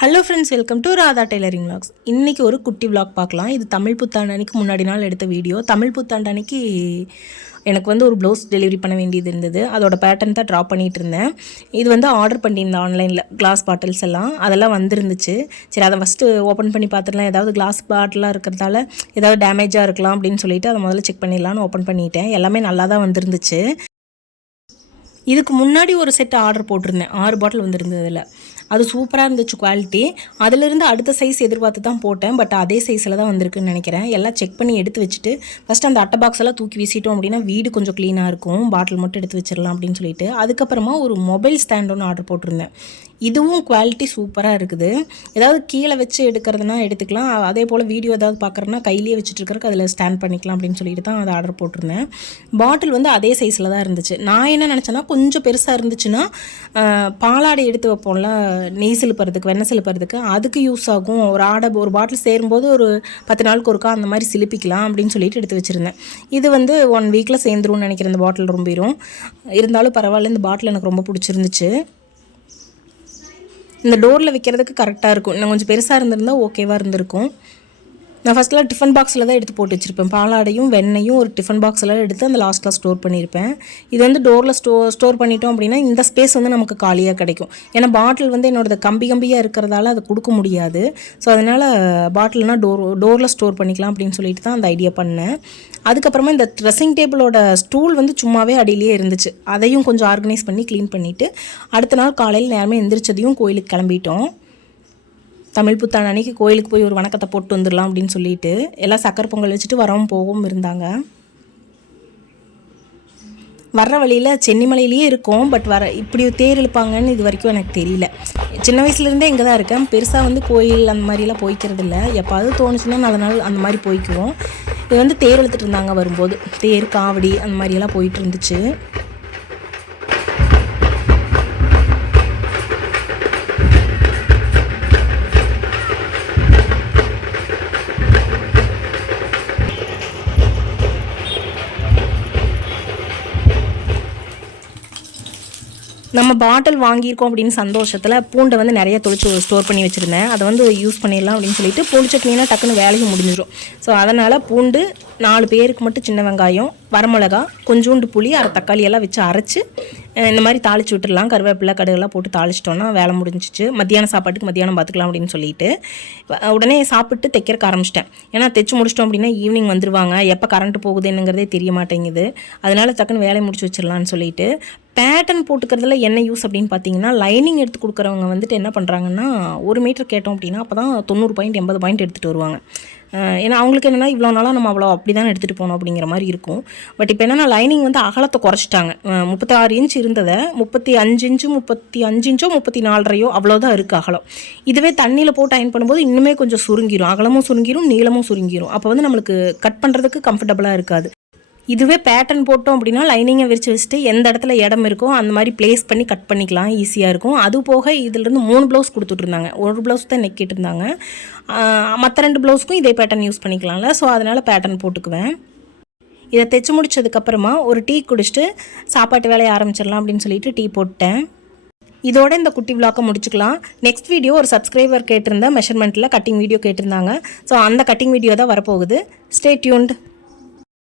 Hello friends welcome to Radha tailoring vlogs. இன்றைக்கி ஒரு குட்டி விளாக் பார்க்கலாம். இது தமிழ் புத்தாண்டு அன்னைக்கு முன்னாடி நாள் எடுத்த வீடியோ தமிழ் புத்தாண்டு அன்னைக்கு எனக்கு வந்து ஒரு ப்ளவுஸ் டெலிவரி பண்ண வேண்டியது இருந்தது. அதோட பேட்டர்ன் தான் ட்ரா பண்ணிகிட்டு இருந்தேன். இது வந்து ஆர்டர் பண்ணியிருந்தேன் ஆன்லைனில் கிளாஸ் பாட்டில்ஸ் எல்லாம். அதெல்லாம் வந்துருந்துச்சு. சரி அதை ஃபஸ்ட்டு ஓப்பன் பண்ணி பார்த்துடலாம். ஏதாவது கிளாஸ் பாட்டிலாக இருக்கிறதால ஏதாவது டேமேஜாக இருக்கலாம் அப்படின்னு சொல்லிட்டு அதை முதல்ல செக் பண்ணிடலான்னு ஓப்பன் பண்ணிட்டேன். எல்லாமே நல்லா தான் வந்துருந்துச்சு. இதுக்கு முன்னாடி ஒரு செட் ஆர்டர் போட்டிருந்தேன். ஆறு பாட்டில் வந்திருந்தது அதில். அது சூப்பராக இருந்துச்சு குவாலிட்டி அதிலிருந்து அடுத்த சைஸ் எதிர்பார்த்து தான் போட்டேன். பட் அதே சைஸில் தான் வந்திருக்குன்னு நினைக்கிறேன். எல்லாம் செக் பண்ணி எடுத்து வச்சுட்டு ஃபஸ்ட் அந்த அட்டை பாக்ஸ் எல்லாம் தூக்கி வீசிட்டோம் அப்படின்னா வீடு கொஞ்சம் க்ளீனாக இருக்கும். பாட்டில் மட்டும் எடுத்து வச்சிடலாம் அப்படின்னு சொல்லிட்டு. அதுக்கப்புறமா ஒரு மொபைல் ஸ்டாண்ட் ஒன்று ஆர்டர் போட்டிருந்தேன். இதுவும் குவாலிட்டி சூப்பராக இருக்குது. ஏதாவது கீழே வச்சு எடுக்கிறதுனா எடுத்துக்கலாம். அதே போல் வீடியோ ஏதாவது பார்க்குறதுனா கையிலேயே வச்சுட்டு அதில் ஸ்டாண்ட் பண்ணிக்கலாம் அப்படின்னு சொல்லிட்டு தான் அதை ஆர்டர் போட்டிருந்தேன். பாட்டில் வந்து அதே சைஸில் தான் இருந்துச்சு. நான் என்ன நினச்சேன்னா கொஞ்சம் பெருசாக இருந்துச்சுன்னா பாலாடை எடுத்து வைப்போம்ல நெய் சிலுப்புறதுக்கு வெண்ணெய் சிலுப்புறதுக்கு அதுக்கு யூஸ் ஆகும். ஒரு ஆடை ஒரு பாட்டில் சேரும்போது ஒரு பத்து நாளுக்கு ஒருக்கா அந்த மாதிரி சிலுப்பிக்கலாம் அப்படின்னு சொல்லிட்டு எடுத்து வச்சுருந்தேன். இது வந்து ஒன் வீக்கில் சேர்ந்துரும்னு நினைக்கிறேன் இந்த பாட்டில் ரொம்பிடும் இருந்தாலும் பரவாயில்ல இந்த பாட்டில் எனக்கு ரொம்ப பிடிச்சிருந்துச்சு. இந்த டோரில் வைக்கிறதுக்கு கரெக்டாக இருக்கும். இன்னும் கொஞ்சம் பெருசாக இருந்திருந்தா ஓகேவாக இருந்திருக்கும். நான் ஃபஸ்ட்டில் டிஃபன் பாக்ஸில் தான் எடுத்து போட்டு வச்சுருப்பேன். பாலாடையும் வெண்ணையும் ஒரு டிஃபன் பாக்ஸில் எடுத்து அந்த லாஸ்ட்டில் ஸ்டோர் பண்ணியிருப்பேன் இது வந்து டோரில் ஸ்டோ ஸ்டோர் பண்ணிட்டோம் அப்படின்னா இந்த ஸ்பேஸ் வந்து நமக்கு காலியாக கிடைக்கும். ஏன்னா பாட்டில் வந்து என்னோடது கம்பி கம்பியாக இருக்கிறதால அதை கொடுக்க முடியாது. ஸோ அதனால் பாட்டில்னா டோர் டோரில் ஸ்டோர் பண்ணிக்கலாம் அப்படின்னு சொல்லிட்டு தான் அந்த ஐடியா பண்ணேன். அதுக்கப்புறமா இந்த ட்ரெஸ்ஸிங் டேபிளோட ஸ்டூல் வந்து சும்மாவே அடியிலேயே இருந்துச்சு. அதையும் கொஞ்சம் ஆர்கனைஸ் பண்ணி க்ளீன் பண்ணிவிட்டு அடுத்த நாள் காலையில் நேரமே எந்திரிச்சதையும் கோயிலுக்கு கிளம்பிட்டோம். தமிழ் புத்தாண்டு அன்னைக்கு கோயிலுக்கு போய் ஒரு வணக்கத்தை போட்டு வந்துடலாம் அப்படின்னு சொல்லிட்டு எல்லாம் சக்கரை பொங்கல் வச்சுட்டு வரவும் போகவும் இருந்தாங்க. வர்ற வழியில் சென்னிமலையிலேயே இருக்கும் பட் வர இப்படி தேர் இழுப்பாங்கன்னு இது வரைக்கும் எனக்கு தெரியல. சின்ன வயசுலேருந்தே இங்கே தான் இருக்கேன். பெருசாக வந்து கோயில் அந்த மாதிரிலாம் போய்க்கிறது இல்லை. எப்பாவது தோணுச்சுன்னா நல்ல நாள் அந்த மாதிரி போய்க்குவோம். இது வந்து தேர் இழுத்துட்டு இருந்தாங்க வரும்போது. தேர் காவடி அந்த மாதிரியெல்லாம் போயிட்டு இருந்துச்சு. நம்ம பாட்டில் வாங்கியிருக்கோம் அப்படின்னு சந்தோஷத்தில் பூண்டை வந்து நிறைய தொளிச்சு ஸ்டோர் பண்ணி வச்சுருந்தேன். அதை வந்து யூஸ் பண்ணிடலாம் அப்படின்னு சொல்லிட்டு பூண்டு சட்னினா டக்குன்னு வேலையும் முடிஞ்சிடும். ஸோ அதனால் பூண்டு நாலு பேருக்கு மட்டும் சின்ன வெங்காயம் வரமிளகா கொஞ்சோண்டு புளி அரை தக்காளி எல்லாம் வச்சு அரைச்சி இந்த மாதிரி தாளிச்சு விட்டுடலாம். கருவேப்பிலை கடுகுலாம் போட்டு தாளிச்சிட்டோன்னா வேலை முடிஞ்சிச்சு. மத்தியான சாப்பாட்டுக்கு மத்தியானம் பார்த்துக்கலாம் அப்படின்னு சொல்லிட்டு உடனே சாப்பிட்டு தைக்கிறக்க ஆரம்பிச்சிட்டேன். ஏன்னா தைச்சு முடிச்சிட்டோம் அப்படின்னா ஈவினிங் வந்துருவாங்க. எப்போ கரண்ட் போகுது என்னங்கிறதே தெரிய மாட்டேங்குது. அதனால டக்குன்னு வேலையை முடிச்சு வச்சிடலான்னு சொல்லிட்டு பேட்டர்ன் போட்டுக்கிறதுல என்ன யூஸ் அப்படின்னு பார்த்தீங்கன்னா லைனிங் எடுத்து கொடுக்குறவங்க வந்துட்டு என்ன பண்ணுறாங்கன்னா ஒரு மீட்டர் கேட்டோம் அப்படின்னா அப்போ தான் தொண்ணூறு பாயிண்ட் எண்பது பாயிண்ட் எடுத்துகிட்டு வருவாங்க. ஏன்னா அவங்களுக்கு என்னென்னா இவ்வளோ நாளாக நம்ம அவ்வளோ அப்படி தான் எடுத்துகிட்டு போனோம் அப்படிங்கிற மாதிரி இருக்கும். பட் இப்போ என்னென்னா லைனிங் வந்து அகலத்தை குறைச்சிட்டாங்க. முப்பத்தாறு இன்ச் இருந்ததை முப்பத்தி அஞ்சு இன்ச்சு முப்பத்தி அஞ்சு இன்ச்சோ முப்பத்தி நாலரையோ அவ்வளோதான் இருக்குது அகலம். இதுவே தண்ணியில் போட்டு அயன் பண்ணும்போது இன்னுமே கொஞ்சம் சுருங்கிடும் அகலமும் சுருங்கிரும் நீளமும் சுருங்கிரும். அப்போ வந்து நம்மளுக்கு கட் பண்ணுறதுக்கு கம்ஃபர்டபுளாக இருக்காது. இதுவே பேட்டர்ன் போட்டோம் அப்படின்னா லைனிங்கை விரிச்சு வச்சுட்டு எந்த இடத்துல இடம் இருக்கோ அந்த மாதிரி ப்ளேஸ் பண்ணி கட் பண்ணிக்கலாம் ஈஸியாக இருக்கும். அது போக இதுலேருந்து மூணு ப்ளவுஸ் கொடுத்துட்ருந்தாங்க. ஒரு ப்ளவுஸ் தான் நெக்கிட்டு இருந்தாங்க மற்ற ரெண்டு ப்ளவுஸ்க்கும் இதே பேட்டர்ன் யூஸ் பண்ணிக்கலாம்ல. ஸோ அதனால் பேட்டர்ன் போட்டுக்குவேன். இதை தைச்சு முடிச்சதுக்கப்புறமா ஒரு டீ குடிச்சிட்டு சாப்பாட்டு வேலையை ஆரம்பிச்சிடலாம் அப்படின்னு சொல்லிட்டு டீ போட்டேன். இதோட இந்த குட்டி விளாக்கை முடிச்சுக்கலாம். நெக்ஸ்ட் வீடியோ ஒரு சப்ஸ்கிரைபர் கேட்டிருந்த மெஷர்மெண்ட்டில் கட்டிங் வீடியோ கேட்டிருந்தாங்க. ஸோ அந்த கட்டிங் வீடியோ தான் வரப்போகுது. Stay tuned